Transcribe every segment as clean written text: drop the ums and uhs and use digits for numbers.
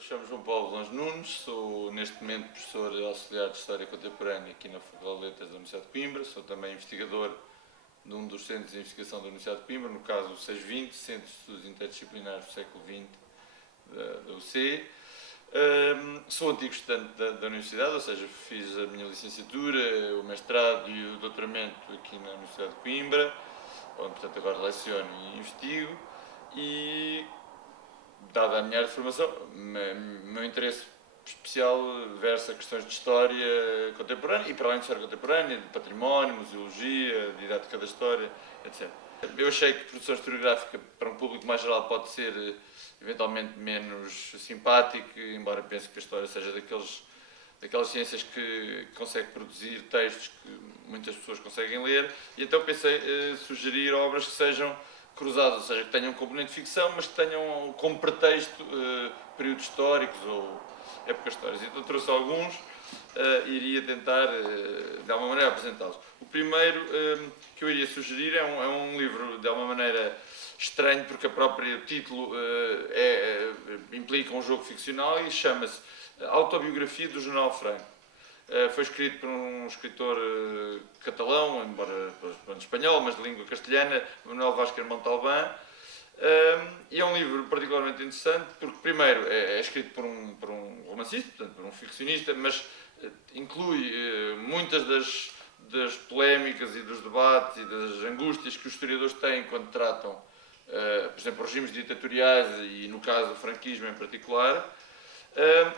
Eu chamo João Paulo Lange Nunes, sou neste momento professor auxiliar de História Contemporânea aqui na Faculdade de Letras da Universidade de Coimbra, sou também investigador de um dos centros de investigação da Universidade de Coimbra, no caso o 620, Centro de Estudos Interdisciplinares do século XX da UC. Sou antigo estudante da Universidade, ou seja, fiz a minha licenciatura, o mestrado e o doutoramento aqui na Universidade de Coimbra, onde portanto agora leciono e investigo. E dada a minha área de formação, o meu interesse especial versa questões de história contemporânea e para além de história contemporânea, de património, museologia, didática da história, etc. Eu achei que produção historiográfica para um público mais geral pode ser eventualmente menos simpático, embora pense que a história seja daquelas ciências que consegue produzir textos que muitas pessoas conseguem ler, e então pensei sugerir obras que sejam cruzadas, ou seja, que tenham um componente de ficção, mas que tenham como pretexto períodos históricos ou épocas históricas. Então trouxe alguns, iria tentar, de alguma maneira, apresentá-los. O primeiro que eu iria sugerir é um livro, de alguma maneira, estranho, porque o próprio título implica um jogo ficcional e chama-se Autobiografia do General Franco. Foi escrito por um escritor catalão, embora espanhol, mas de língua castelhana, Manuel Vázquez Montalbán. E é um livro particularmente interessante porque, primeiro, é escrito por um romancista, portanto, por um ficcionista, mas inclui muitas das polémicas e dos debates e das angústias que os historiadores têm quando tratam, por exemplo, regimes ditatoriais e, no caso, o franquismo em particular.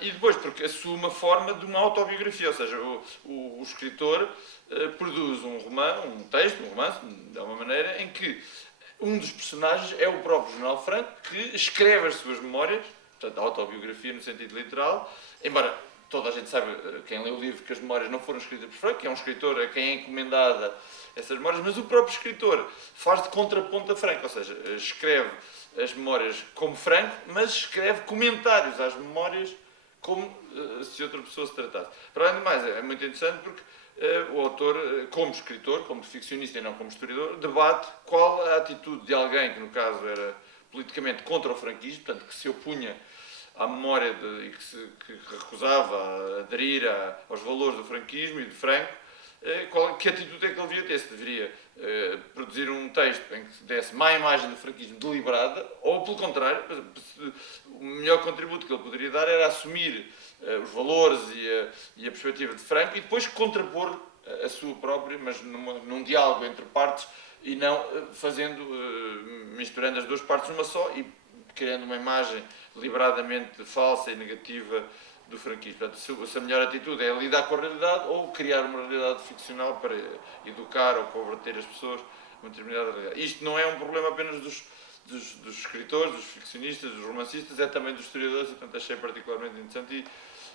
E depois, porque assume a forma de uma autobiografia, ou seja, o escritor produz um romance, de alguma maneira, em que um dos personagens é o próprio General Franco, que escreve as suas memórias, portanto, a autobiografia no sentido literal, embora toda a gente saiba, quem lê o livro, que as memórias não foram escritas por Franco, que é um escritor a quem é encomendada essas memórias, mas o próprio escritor faz de contraponto a Franco, ou seja, escreve as memórias como Franco, mas escreve comentários às memórias como se outra pessoa se tratasse. Para além de mais, é muito interessante porque o autor, como escritor, como ficcionista e não como historiador, debate qual a atitude de alguém que, no caso, era politicamente contra o franquismo, portanto, que se opunha à memória e que recusava aderir aos valores do franquismo e de Franco, que atitude é que ele devia ter? Se deveria produzir um texto em que desse má imagem do franquismo deliberada, ou pelo contrário, o melhor contributo que ele poderia dar era assumir os valores e a perspectiva de Franco e depois contrapor a sua própria, mas num diálogo entre partes e não misturando as duas partes numa só e criando uma imagem deliberadamente falsa e negativa do franquismo. Portanto, se a melhor atitude é lidar com a realidade ou criar uma realidade ficcional para educar ou converter as pessoas a uma determinada realidade. Isto não é um problema apenas dos escritores, dos ficcionistas, dos romancistas, é também dos historiadores, e portanto achei particularmente interessante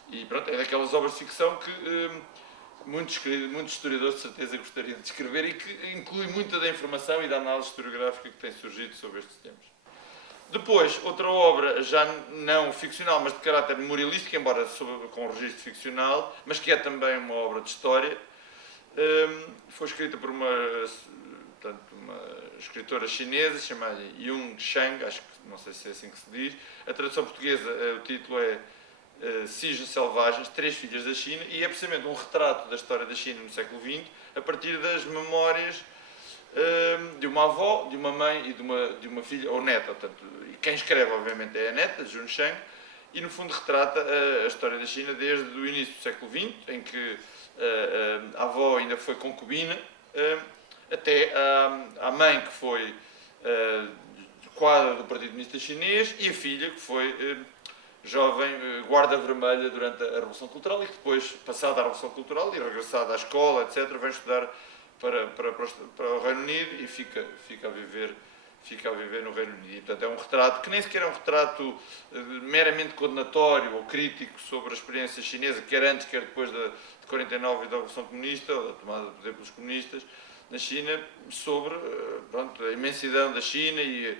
e pronto, é daquelas obras de ficção que muitos historiadores de certeza gostariam de escrever e que inclui muita da informação e da análise historiográfica que tem surgido sobre estes temas. Depois, outra obra, já não ficcional, mas de caráter memorialístico, embora com um registro ficcional, mas que é também uma obra de história, foi escrita por uma escritora chinesa chamada Yung Shang, acho que não sei se é assim que se diz. A tradução portuguesa, o título é Cisnes Selvagens, Três Filhas da China, e é precisamente um retrato da história da China no século XX, a partir das memórias de uma avó, de uma mãe e de uma filha ou neta. Portanto, quem escreve, obviamente, é a neta, Jun Shang, e no fundo retrata a história da China desde o início do século XX, em que a avó ainda foi concubina, até à mãe que foi quadra do Partido Comunista Chinês e a filha que foi jovem guarda vermelha durante a Revolução Cultural e que depois, passada a Revolução Cultural e regressada à escola, etc., vem estudar para o Reino Unido e fica a viver no Reino Unido. E, portanto, é um retrato que nem sequer é um retrato meramente condenatório ou crítico sobre a experiência chinesa, quer antes, quer depois de 49 e da Revolução Comunista, ou da tomada de poder pelos comunistas na China, sobre pronto, a imensidão da China e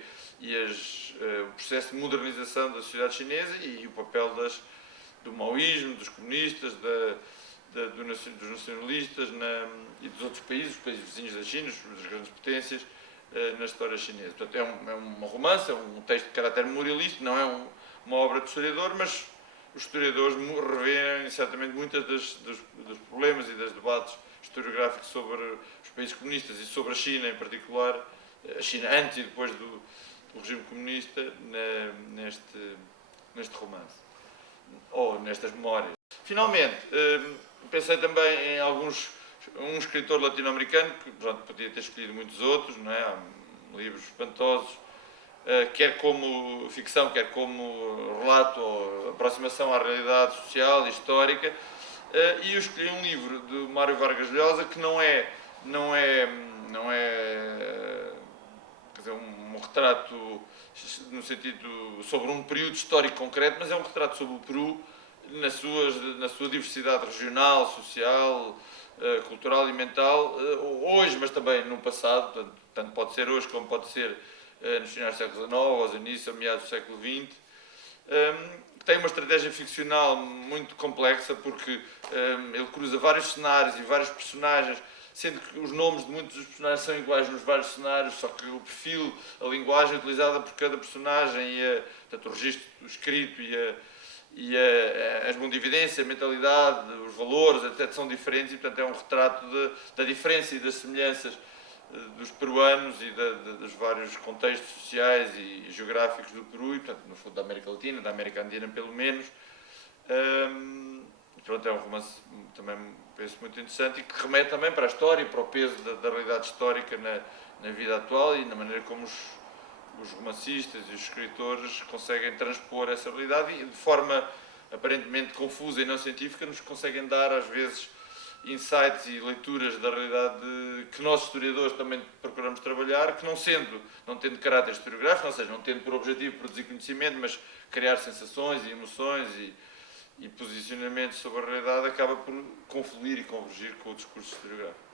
o processo de modernização da sociedade chinesa e o papel do maoísmo, dos comunistas, dos nacionalistas e dos outros países, os países vizinhos da China, as grandes potências, na história chinesa. Portanto, é um romance, é um texto de caráter memorialístico, não é uma obra de historiador, mas os historiadores reverem certamente muitos dos problemas e dos debates historiográficos sobre os países comunistas e sobre a China em particular, a China antes e depois do regime comunista, neste romance, ou nestas memórias. Finalmente, pensei também em um escritor latino-americano, que pronto, podia ter escolhido muitos outros, não é? Há livros espantosos, quer como ficção, quer como relato ou aproximação à realidade social e histórica, e eu escolhi um livro de Mário Vargas Llosa que não é quer dizer, um retrato no sentido sobre um período histórico concreto, mas é um retrato sobre o Peru na sua diversidade regional, social, cultural e mental, hoje, mas também no passado, tanto pode ser hoje como pode ser nos finais do século XIX, aos inícios, a meados do século XX, que tem uma estratégia ficcional muito complexa, porque ele cruza vários cenários e vários personagens, sendo que os nomes de muitos dos personagens são iguais nos vários cenários, só que o perfil, a linguagem utilizada por cada personagem, portanto, o registro escrito as mundividências, a mentalidade, os valores, até são diferentes, e portanto é um retrato da diferença e das semelhanças dos peruanos e dos vários contextos sociais e geográficos do Peru e, portanto, no fundo, da América Latina, da América Andina, pelo menos. Pronto, é um romance também, penso, muito interessante e que remete também para a história e para o peso da realidade histórica na vida atual e na maneira como os romancistas e os escritores conseguem transpor essa realidade e, de forma aparentemente confusa e não científica, nos conseguem dar, às vezes, insights e leituras da realidade que nós historiadores também procuramos trabalhar, que não tendo caráter historiográfico, ou seja, não tendo por objetivo produzir conhecimento, mas criar sensações e emoções e posicionamentos sobre a realidade, acaba por confluir e convergir com o discurso historiográfico.